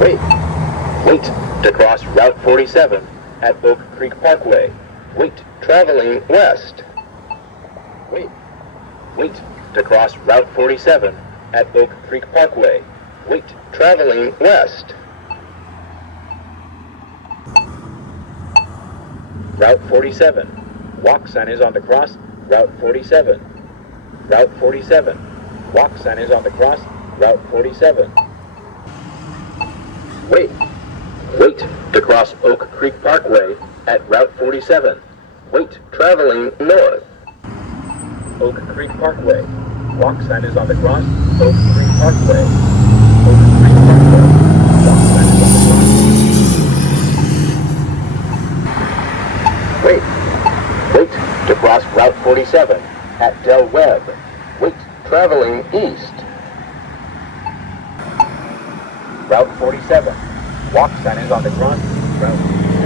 Wait. Wait to cross Route 47 at Oak Creek Parkway. Wait, traveling west. Wait. Wait to cross Route 47 at Oak Creek Parkway. Wait, traveling west. Route 47. Walk sign is on the cross. Route 47. Route 47. Walk sign is on the cross. Route 47. Wait. Wait to cross Oak Creek Parkway at Route 47. Wait, traveling north. Oak Creek Parkway. Walk sign is on the cross. Oak Creek Parkway. Oak Creek Parkway. Walk sign is on the cross. Wait. Wait to cross Route 47 at Del Webb. Wait, traveling east. Route 47. Walk sign is on the cross. Route